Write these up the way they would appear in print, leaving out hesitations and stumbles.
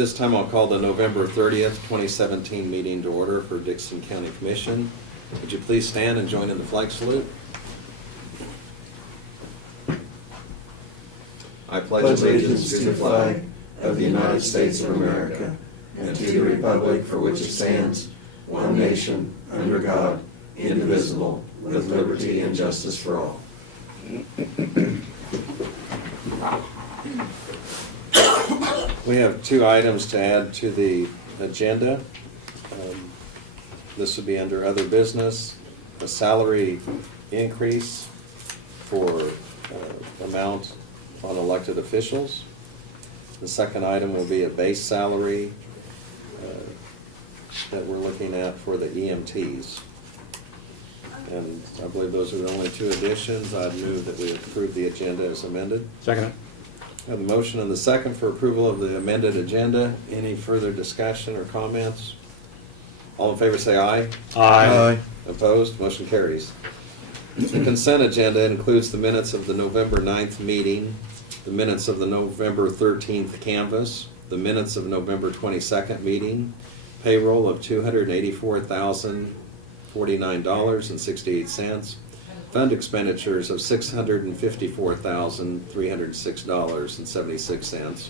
This time I'll call the November 30th, 2017 meeting to order for Dixon County Commission. Would you please stand and join in the flag salute? I Pledge allegiance to the flag of the United States of America and to the republic for which it stands, one nation, under God, indivisible, with liberty and justice for all. We have two items to add to the agenda. This would be under other business, a salary increase for amount on elected officials. The second item will be a base salary that we're looking at for the EMTs. And I believe those are the only two additions. I'd move that we approve the agenda as amended. Second. I have the motion and the second for approval of the amended agenda. Any further discussion or comments? All in favor say aye. Aye. Opposed? Motion carries. The consent agenda includes the minutes of the November 9th meeting, the minutes of the November 13th canvass, the minutes of November 22nd meeting, payroll of $284,049.68, fund expenditures of $654,306.76,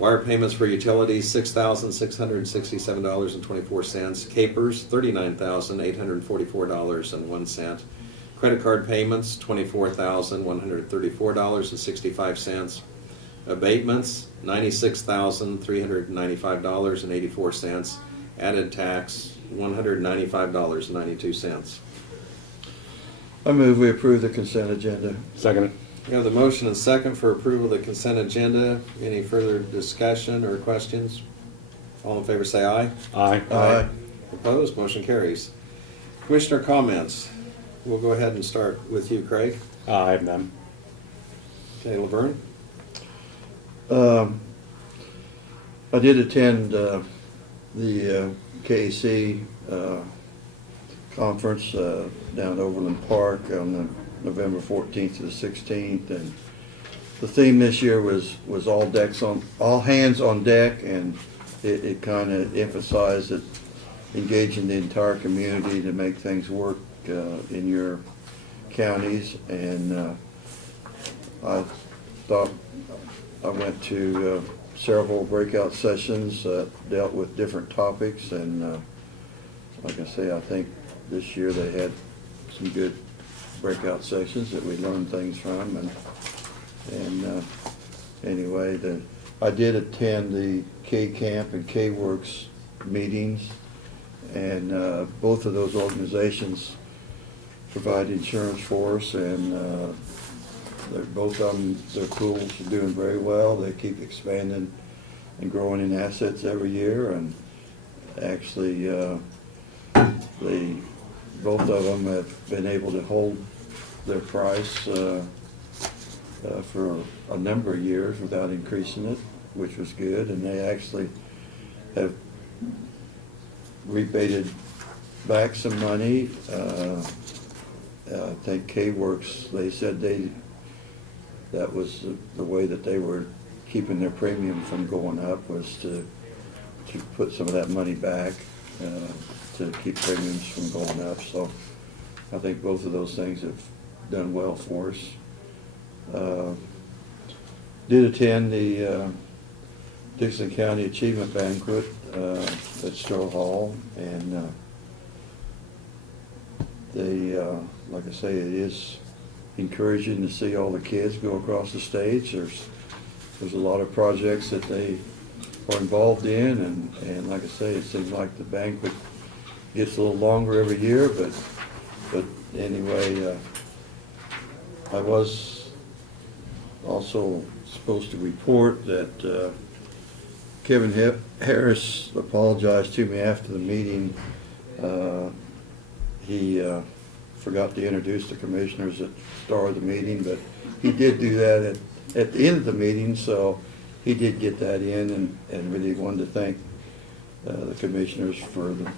wire payments for utilities $6,667.24, capers $39,844.01, credit card payments $24,134.65, abatements $96,395.84, added tax $195.92. I move we approve the consent agenda. Second. We have the motion and second for approval of the consent agenda. Any further discussion or questions? All in favor say aye. Aye. Aye. Opposed? Motion carries. Commissioner comments. We'll go ahead and start with you, Craig. I have none. Okay, Laverne? I did attend the KAC conference down at Overland Park on the November 14th to the 16th, and the theme this year was all hands on deck, and it kind of emphasized that engaging the entire community to make things work in your counties. And I thought I went to several breakout sessions that dealt with different topics, and like I say, I think this year they had some good breakout sessions that we learned things from. And anyway, I did attend the K-Camp and K-Works meetings, and both of those organizations provide insurance for us, and both of them, their pools are doing very well. They keep expanding and growing in assets every year, and actually both of them have been able to hold their price for a number of years without increasing it, which was good. And they actually have rebated back some money. I think K-Works, they said that was the way that they were keeping their premium from going up, was to put some of that money back to keep premiums from going up. So I think both of those things have done well for us. Did attend the Dixon County Achievement Banquet at Stowe Hall, and like I say, it is encouraging to see all the kids go across the stage. There's a lot of projects that they are involved in, and like I say, it seems like the banquet gets a little longer every year, but anyway, I was also supposed to report that Kevin Harris apologized to me after the meeting. He forgot to introduce the commissioners at the start of the meeting, but he did do that at the end of the meeting, so he did get that in, and really wanted to thank the commissioners for the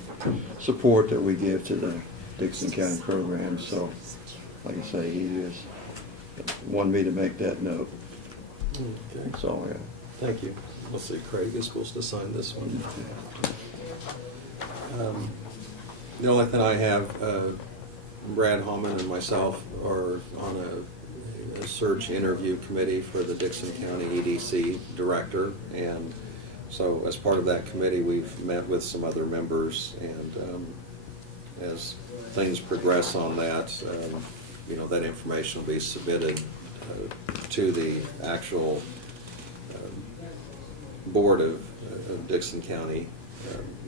support that we give to the Dixon County program. So, like I say, he just wanted me to make that note. Okay. So, yeah. Thank you. Let's see, Craig is supposed to sign this one. The only thing I have, Brad Holman and myself are on a search interview committee for the Dixon County EDC director. And so as part of that committee, we've met with some other members, and as things progress on that, you know, that information will be submitted to the actual board of Dixon County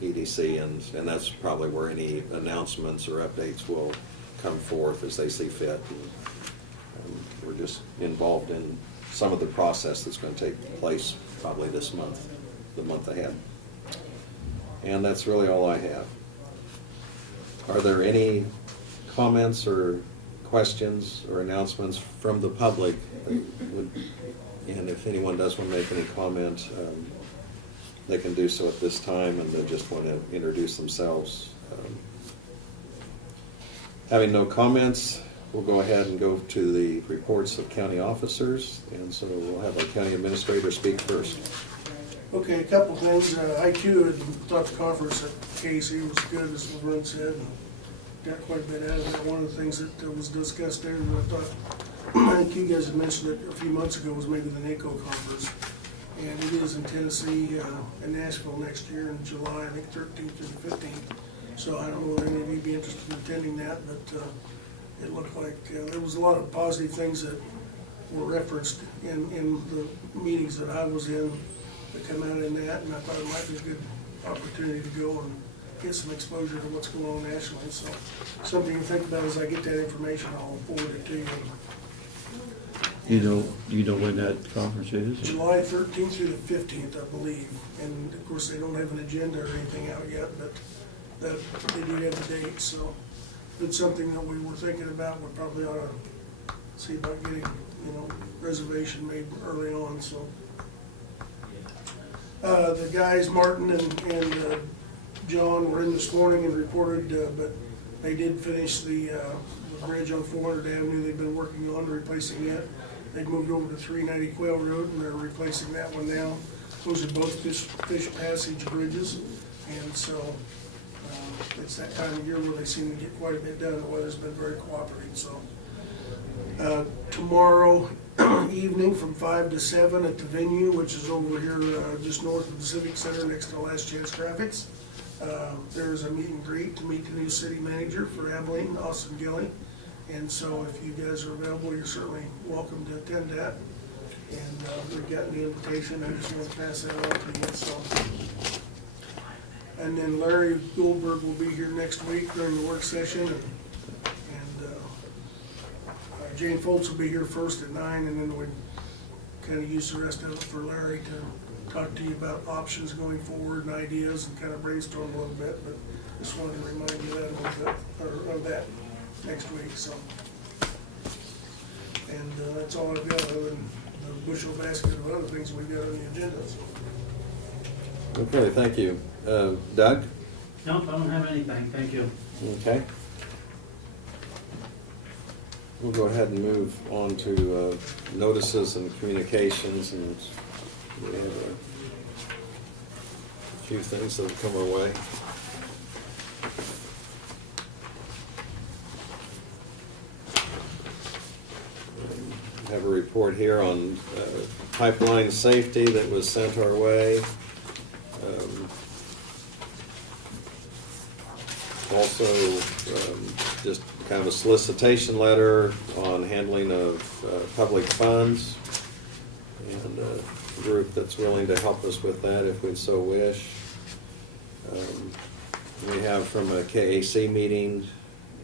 EDC, and that's probably where any announcements or updates will come forth as they see fit. And we're just involved in some of the process that's going to take place probably this month, the month ahead. And that's really all I have. Are there any comments or questions or announcements from the public? And if anyone does want to make any comment, they can do so at this time, and they just want to introduce themselves. Having no comments, we'll go ahead and go to the reports of county officers, and so we'll have our county administrator speak first. Okay, a couple things. I too had thought the conference at Casey was good, as Laverne said, and got quite a bit out of it. One of the things that was discussed there, and I thought, I think you guys had mentioned it a few months ago, was maybe the NACO conference. And it is in Tennessee, in Nashville next year in July, I think 13th through the 15th. So I don't know whether any of you would be interested in attending that, but it looked like there was a lot of positive things that were referenced in the meetings that I was in that come out in that, and I thought it might be a good opportunity to go and get some exposure to what's going on nationally. So something to think about as I get that information, I'll forward it to you. You know when that conference is? July 13th through the 15th, I believe. And of course, they don't have an agenda or anything out yet, but that they do have a date. So it's something that we were thinking about. We probably ought to see about getting, reservation made early on. So the guys, Martin and John, were in this morning and reported, but they did finish the bridge on 400 Avenue. They've been working on replacing it. They've moved over to 390 Quail Road, and they're replacing that one now. Those are both fish passage bridges, and so it's that time of year where they seem to get quite a bit done. The weather's been very cooperative. So tomorrow evening from 5 to 7 at the venue, which is over here just north of the Civic Center next to Last Chance Graphics, there's a meet and greet to meet the new city manager for Abilene, Austin Gilley. And so if you guys are available, you're certainly welcome to attend that. And we've gotten the invitation. I just want to pass that on to you. So. And then Larry Goldberg will be here next week during the work session. And Jane Foltz will be here first at 9, and then we kind of use the rest of it for Larry to talk to you about options going forward and ideas and kind of brainstorm a little bit. But just wanted to remind you that a little bit, or of that next week. So, and that's all I've got other than the bushel basket of other things we've got on the agenda. So. Okay, thank you. Doug? Nope, I don't have anything, thank you. Okay. We'll go ahead and move on to notices and communications, and we have a few things that have come our way. Have a report here on pipeline safety that was sent our way. Also, just kind of a solicitation letter on handling of public funds, and a group that's willing to help us with that if we so wish. We have from a KAC meeting,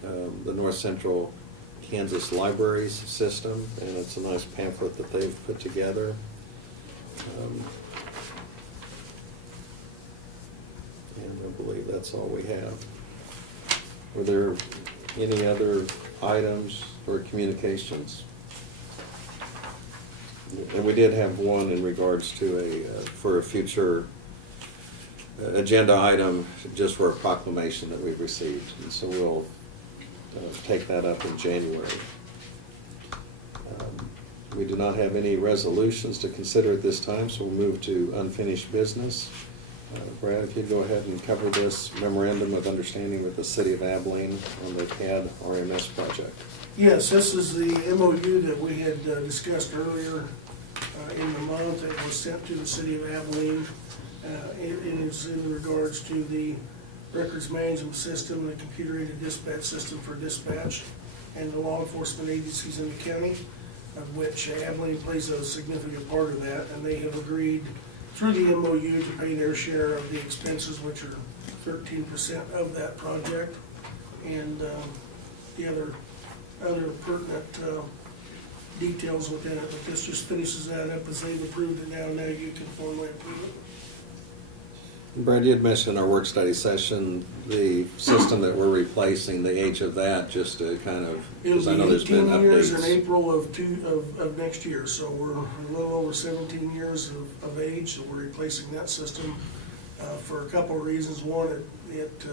the North Central Kansas Libraries System, and it's a nice pamphlet that they've put together. And I believe that's all we have. Were there any other items or communications? And we did have one in regards to for a future agenda item, just for a proclamation that we've received. And so we'll take that up in January. We do not have any resolutions to consider at this time, so we'll move to unfinished business. Brad, if you'd go ahead and cover this memorandum of understanding with the City of Abilene on the CAD RMS project. Yes, this is the MOU that we had discussed earlier in the month. It was sent to the City of Abilene. It is in regards to the records management system, the computer-aided dispatch system for dispatch, and the law enforcement agencies in the county, of which Abilene plays a significant part of that, and they have agreed through the MOU to pay their share of the expenses, which are 13% of that project, and the other pertinent details within it. But this just finishes that up as they've approved it now. Now you can formally approve it. Brad, you had mentioned in our work study session, the system that we're replacing, the age of that, just to kind of, because I know It'll there's be been 18 years in updates. April of next year, so we're a little over 17 years of age, so we're replacing that system for a couple of reasons. One, it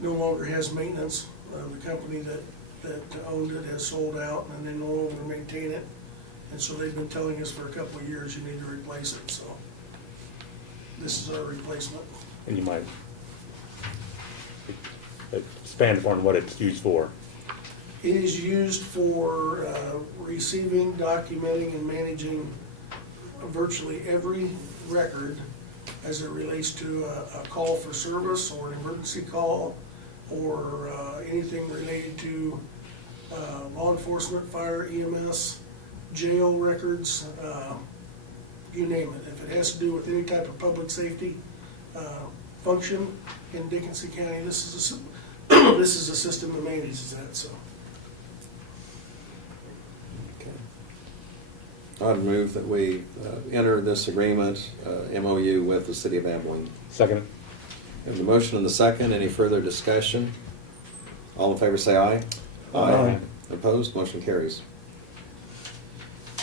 no longer has maintenance. The company that owned it has sold out, and they no longer maintain it. And so they've been telling us for a couple of years, you need to replace it, so this is our replacement. And you might expand upon what it's used for. It is used for receiving, documenting, and managing virtually every record as it relates to a call for service or an emergency call or anything related to law enforcement, fire, EMS, jail records, you name it. If it has to do with any type of public safety function in Dickinson County, this is a system that manages that, so. Okay. I'd move that we enter this agreement, MOU with the City of Abilene. Second. We have the motion and the second. Any further discussion? All in favor say aye. Aye. Opposed? Motion carries.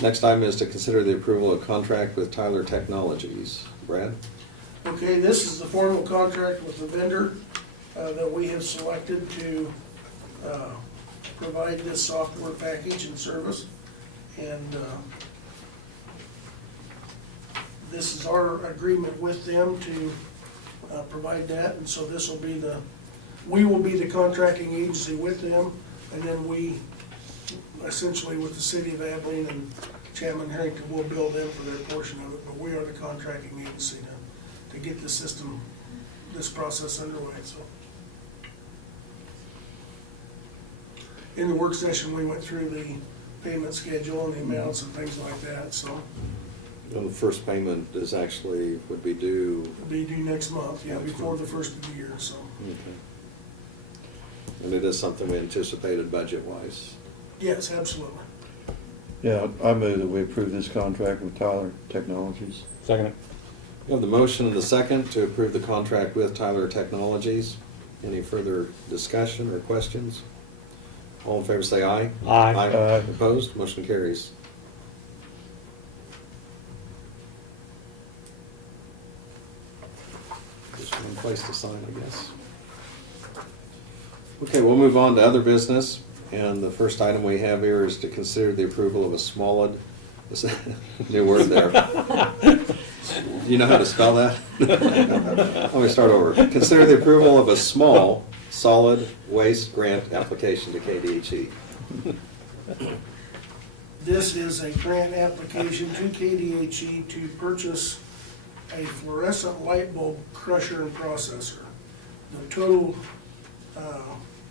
Next item is to consider the approval of contract with Tyler Technologies. Brad? Okay, this is the formal contract with the vendor that we have selected to provide this software package and service. And this is our agreement with them to provide that. And so this will be we will be the contracting agency with them, and then we, essentially with the City of Abilene and Chapman Harrington, will bill them for their portion of it, but we are the contracting agency to get the system, this process underway, so. In the work session, we went through the payment schedule and the amounts and things like that, so Well, the first payment is actually, would be due. it'll be due next month, yeah, before the first of the year, so. Okay. And it is something we anticipated budget-wise. Yes, absolutely. Yeah, I move that we approve this contract with Tyler Technologies. Second. We have the motion and the second to approve the contract with Tyler Technologies. Any further discussion or questions? All in favor say aye. Aye. Aye. Opposed? Motion carries. Just one place to sign, I guess. Okay, we'll move on to other business. And the first item we have here is to consider the approval of a small, new word there. You know how to spell that? Let me start over. Consider the approval of a small solid waste grant application to KDHE. This is a grant application to KDHE to purchase a fluorescent light bulb crusher and processor. The total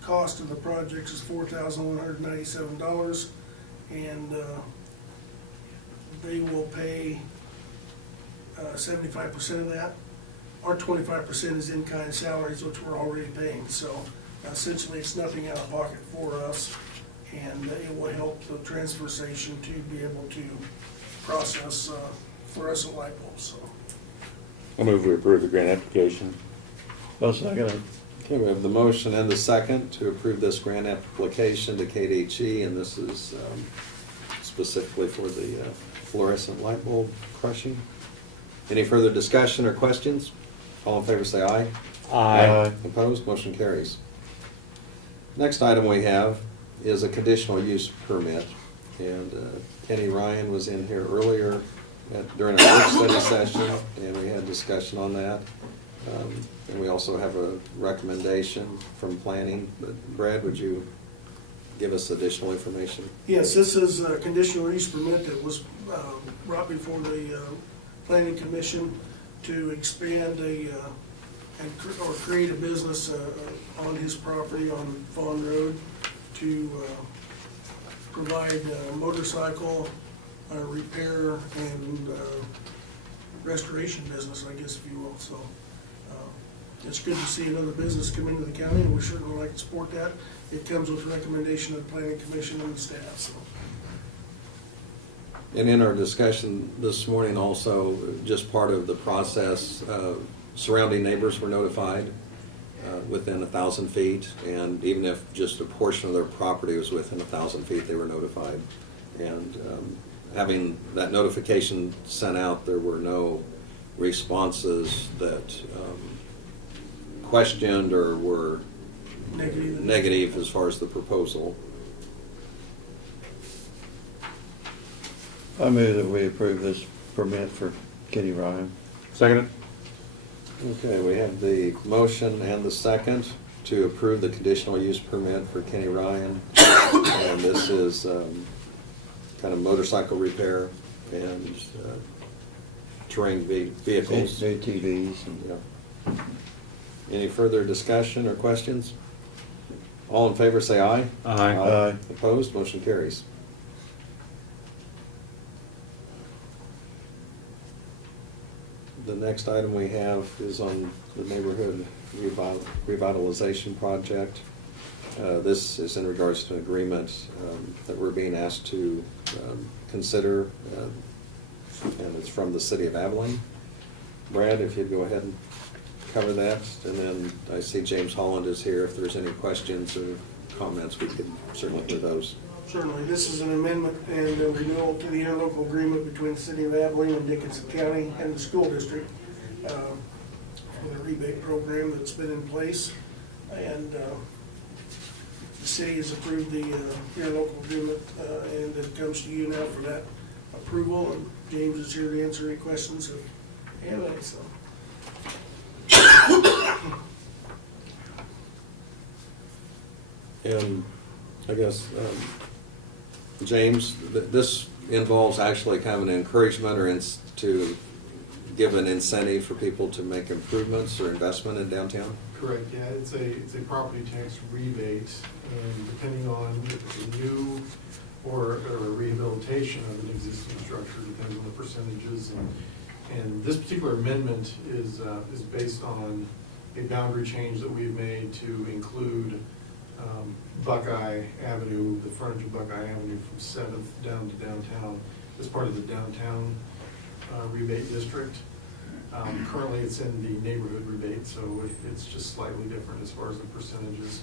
cost of the project is $4,197, and they will pay 75% of that. Our 25% is in-kind salaries, which we're already paying, so essentially it's nothing out of pocket for us, and it will help the transfer station to be able to process fluorescent light bulbs, so. I'll move we approve the grant application. I'll second it. Okay, we have the motion and the second to approve this grant application to KDHE, and this is specifically for the fluorescent light bulb crushing. Any further discussion or questions? All in favor say aye. Aye. Opposed? Motion carries. Next item we have is a conditional use permit. And Kenny Ryan was in here earlier during our work study session, and we had discussion on that. And we also have a recommendation from planning. But Brad, would you give us additional information? Yes, this is a conditional use permit that was brought before the planning commission to expand or create a business on his property on Fawn Road to provide motorcycle repair and restoration business, I guess, if you will. So it's good to see another business come into the county, and we certainly like to support that. It comes with recommendation of the planning commission and the staff, so. And in our discussion this morning also, just part of the process, surrounding neighbors were notified within 1,000 feet. And even if just a portion of their property was within 1,000 feet, they were notified. And having that notification sent out, there were no responses that questioned or were negative as far as the proposal. I move that we approve this permit for Kenny Ryan. Second Okay, we have the motion and the second to approve the conditional use permit for Kenny Ryan. And this is kind of motorcycle repair and terrain vehicles. ATVs and Yeah. Any further discussion or questions? All in favor say aye. Aye. Aye. Opposed, motion carries. The next item we have is on the neighborhood revitalization project. This is in regards to an agreement that we're being asked to consider, and it's from the city of Abilene. Brad, if you'd go ahead and cover that, and then I see James Holland is here. If there's any questions or comments, we could certainly hear those. Certainly, this is an amendment and a renewal to the interlocal agreement between the city of Abilene and Dickinson County and the school district for the rebate program that's been in place. And the city has approved the interlocal agreement, and it comes to you now for that approval. And James is here to answer any questions if you have any, so. And I guess, James, this involves actually kind of an encouragement or to give an incentive for people to make improvements or investment in downtown? Correct, yeah, it's a property tax rebate, and depending on if it's a new or a rehabilitation of an existing structure, depends on the percentages. And this particular amendment is based on a boundary change that we've made to include Buckeye Avenue, the frontage of Buckeye Avenue from 7th down to downtown as part of the downtown rebate district. Currently, it's in the neighborhood rebate, so it's just slightly different as far as the percentages.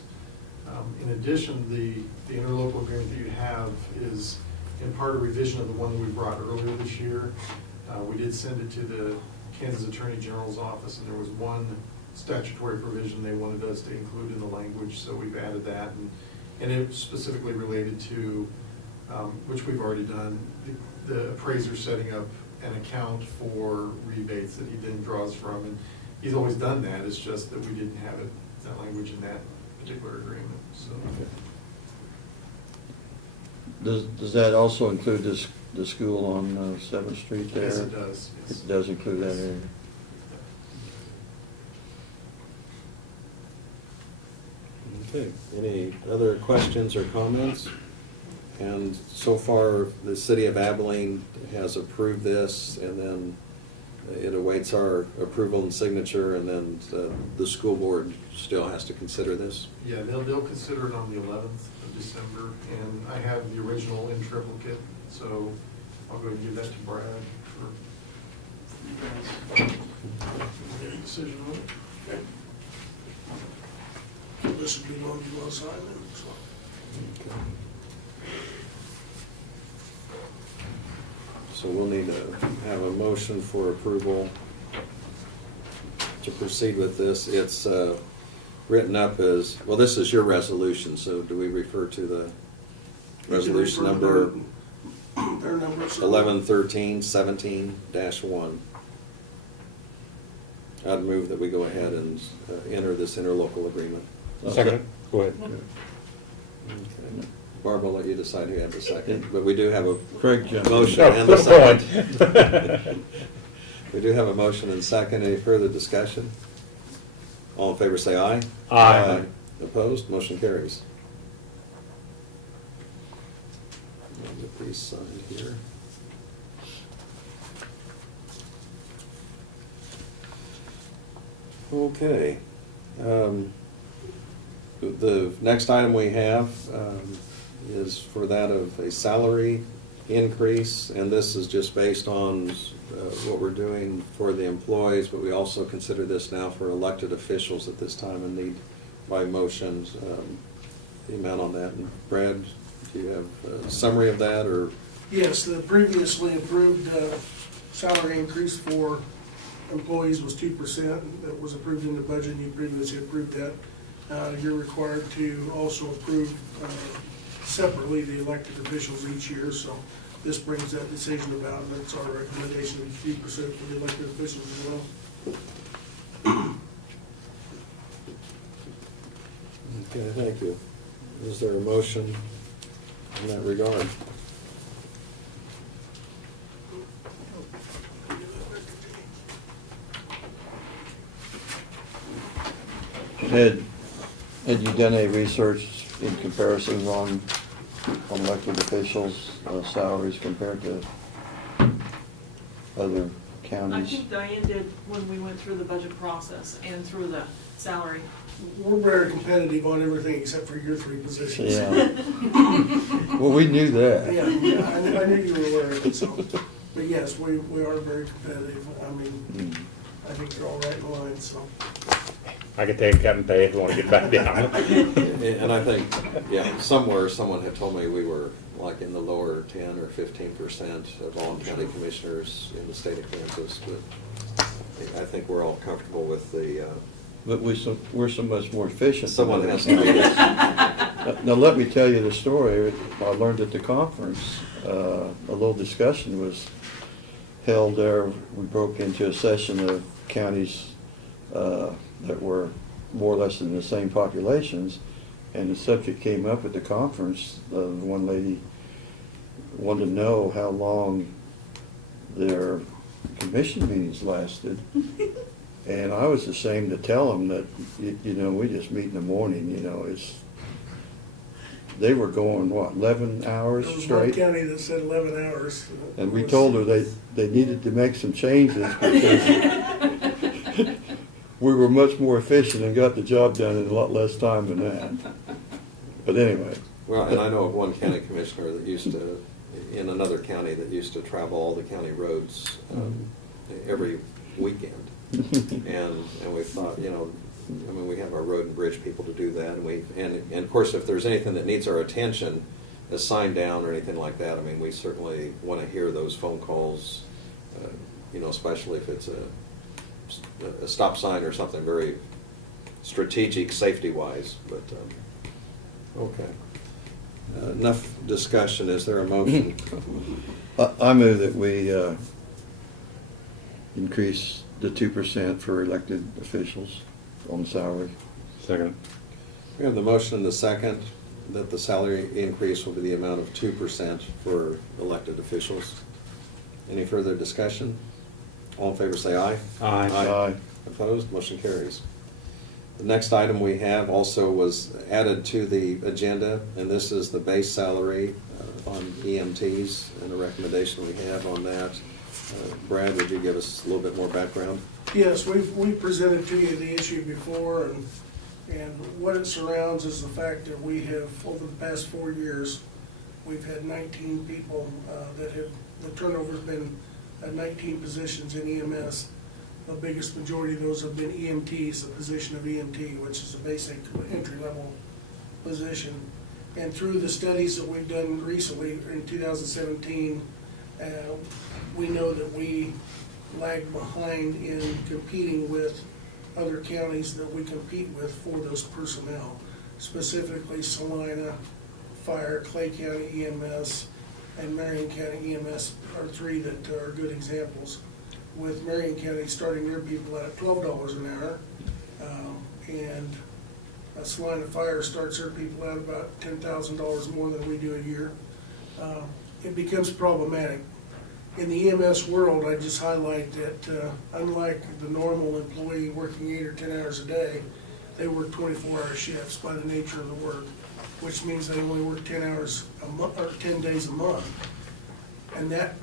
In addition, the interlocal agreement that you have is in part a revision of the one that we brought earlier this year. We did send it to the Kansas Attorney General's office, and there was one statutory provision they wanted us to include in the language, so we've added that. And it specifically related to, which we've already done, the appraiser setting up an account for rebates that he then draws from. And he's always done that, it's just that we didn't have that language in that particular agreement, so. does that also include the school on 7th Street there? Yes, it does, yes. It does include that area. Okay, any other questions or comments? And so far, the city of Abilene has approved this, and then it awaits our approval and signature, and then the school board still has to consider this. Yeah, they'll consider it on the 11th of December, and I have the original in triplicate, so I'll go ahead and give that to Brad for you guys. Make a decision on it. Okay. So this would be the one you want to sign then, so. So we'll need to have a motion for approval to proceed with this. It's written up as, well, this is your resolution, so do we refer to the resolution You can refer number to Their numbers. 111317-1. I'd move that we go ahead and enter this interlocal agreement. Second, go ahead. Okay. Barb, I'll let you decide who had the second, but we do have a Craig jumped in. motion Oh, and the good second. point. We do have a motion and second. Any further discussion? All in favor say aye. Aye. Opposed? Motion carries. I'll get these signed here. Okay. The next item we have is for that of a salary increase, and this is just based on what we're doing for the employees, but we also consider this now for elected officials at this time and need by motions the amount on that. And Brad, do you have a summary of that, or? Yes, the previously approved salary increase for employees was 2%. That was approved in the budget, and you previously approved that. You're required to also approve separately the elected officials each year, so this brings that decision about, and that's our recommendation of 3% for the elected officials as well. Okay, thank you. Is there a motion in that regard? Had you done any research in comparison on elected officials' salaries compared to other I counties? think Diane did when we went through the budget process and through the salary. We're very competitive on everything except for your three positions. Yeah. Well, we knew that. Yeah, I knew you were aware of it, so, but yes, we are very competitive. I mean, Mm. I think they're all right in line, so. I could take a cut and pay if you want to get back down. And I think, yeah, somewhere, someone had told me we were like in the lower 10 or 15% of all county commissioners in the state of Kansas, but I think we're all comfortable with the, But we're so much more efficient. someone than has others. to be this. Now, let me tell you the story. I learned at the conference, a little discussion was held there. We broke into a session of counties that were more or less in the same populations, and the subject came up at the conference. One lady wanted to know how long their commission meetings lasted. And I was ashamed to tell them that, you know, we just meet in the morning, you know, they were going, what, 11 hours There was one straight? county that said 11 hours. And we told her they needed to make some changes because we were much more efficient and got the job done in a lot less time than that. But anyway. Well, and I know of one county commissioner that used to, in another county, that used to travel all the county roads every weekend. And we thought, you know, I mean, we have our road and bridge people to do that, and of course, if there's anything that needs our attention, a sign down or anything like that, I mean, we certainly want to hear those phone calls, you know, especially if it's a stop sign or something very strategic, safety-wise, but, okay. Enough discussion, is there a motion? I move that we increase the 2% for elected officials on salary. Second. We have the motion and the second that the salary increase will be the amount of 2% for elected officials. Any further discussion? All in favor say aye. Aye. Aye. Opposed? Motion carries. The next item we have also was added to the agenda, and this is the base salary on EMTs and the recommendation we have on that. Brad, would you give us a little bit more background? Yes, we've presented to you the issue before, and what it surrounds is the fact that we have, over the past 4 years, we've had 19 people the turnover's been at 19 positions in EMS. The biggest majority of those have been EMTs, the position of EMT, which is a basic entry-level position. And through the studies that we've done recently in 2017, we know that we lag behind in competing with other counties that we compete with for those personnel, specifically Salina, Fire, Clay County EMS, and Marion County EMS are three that are good examples. With Marion County starting their people at $12 an hour, and Salina Fire starts their people at about $10,000 more than we do a year. It becomes problematic. In the EMS world, I just highlight that unlike the normal employee working 8 or 10 hours a day, they work 24-hour shifts by the nature of the work, which means they only work 10 hours a month, or 10 days a month. And that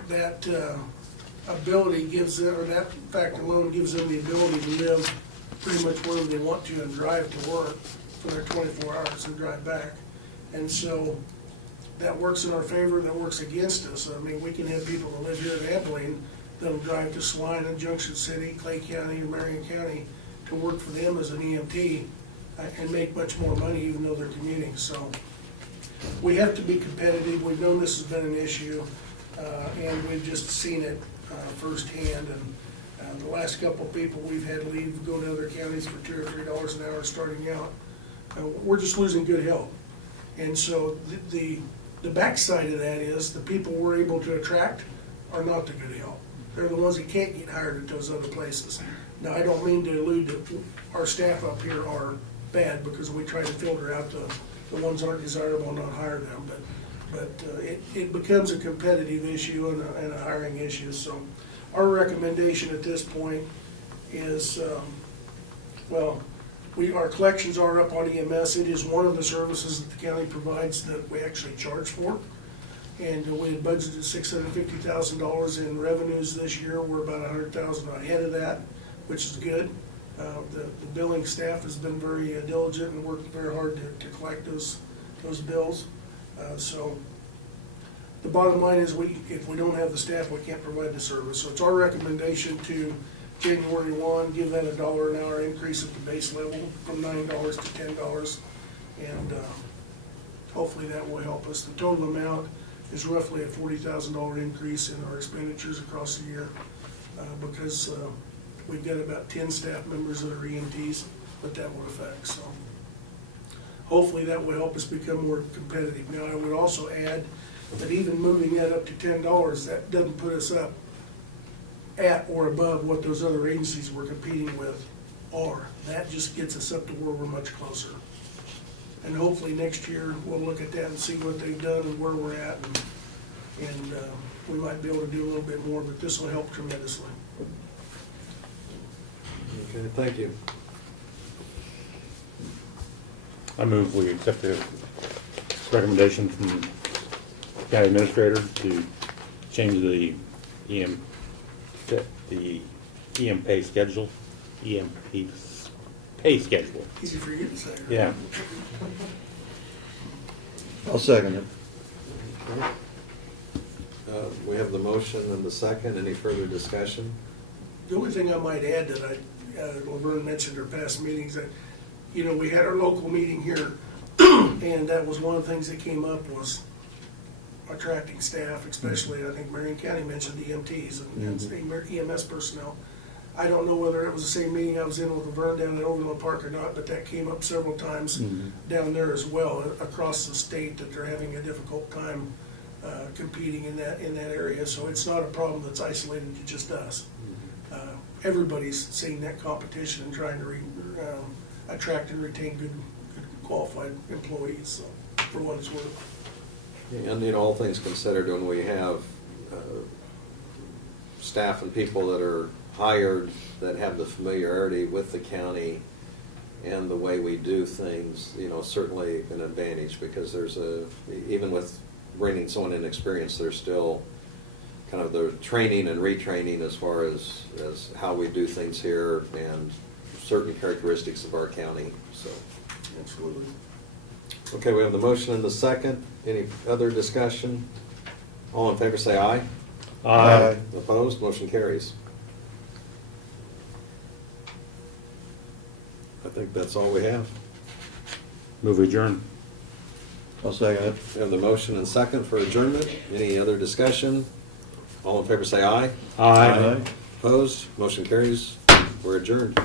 ability gives them, or that fact alone gives them the ability to live pretty much wherever they want to and drive to work for their 24 hours and drive back. And so that works in our favor, that works against us. I mean, we can have people that live here in Abilene that'll drive to Salina, Junction City, Clay County, or Marion County to work for them as an EMT and make much more money even though they're commuting. So we have to be competitive. We've known this has been an issue, and we've just seen it firsthand. And the last couple of people we've had leave go to other counties for $2 or $3 an hour starting out. We're just losing good help. And so the backside of that is the people we're able to attract are not the good help. They're the ones that can't get hired at those other places. Now, I don't mean to allude that our staff up here are bad, because we try to filter out the ones that aren't desirable and not hire them. But it becomes a competitive issue and a hiring issue. So our recommendation at this point is, our collections are up on EMS. It is one of the services that the county provides that we actually charge for. And we had budgeted $650,000 in revenues this year. We're about $100,000 ahead of that, which is good. The billing staff has been very diligent and worked very hard to collect those bills. So the bottom line is if we don't have the staff, we can't provide the service. So it's our recommendation to January 1, give that $1 an hour increase at the base level from $9 to $10. And hopefully that will help us. The total amount is roughly a $40,000 increase in our expenditures across the year, because we've got about 10 staff members that are EMTs that will affect. So hopefully that will help us become more competitive. Now, I would also add that even moving that up to $10, that doesn't put us up at or above what those other agencies we're competing with are. That just gets us up to where we're much closer. And hopefully next year we'll look at that and see what they've done and where we're at, and we might be able to do a little bit more, but this will help tremendously. Okay, thank you. I move we accept the recommendation from the county administrator to change the EM pay schedule, pay schedule. Easy for you to say. Right? Yeah. I'll second it. We have the motion and the second. Any further discussion? The only thing I might add that Laverne mentioned in our past meetings, that, we had our local meeting here, and that was one of the things that came up was attracting staff, especially, I think Marion County mentioned EMTs and EMS personnel. I don't know whether it was the same meeting I was in with Laverne down at Overland Park or not, but that came up several times down there as well, across the state, that they're having a difficult time competing in that area. So it's not a problem that's isolated to just us. Everybody's seeing that competition and trying to attract and retain good qualified employees, so, for what it's worth. And all things considered, when we have staff and people that are hired that have the familiarity with the county and the way we do things, certainly an advantage, because there's even with bringing someone inexperienced, there's still kind of the training and retraining as far as how we do things here and certain characteristics of our county, so. Absolutely. Okay, we have the motion and the second. Any other discussion? All in favor say aye. Aye. Opposed? Motion carries. I think that's all we have. Move adjourn. I'll second it. We have the motion and second for adjournment. Any other discussion? All in favor say aye. Aye. Opposed? Motion carries. We're adjourned.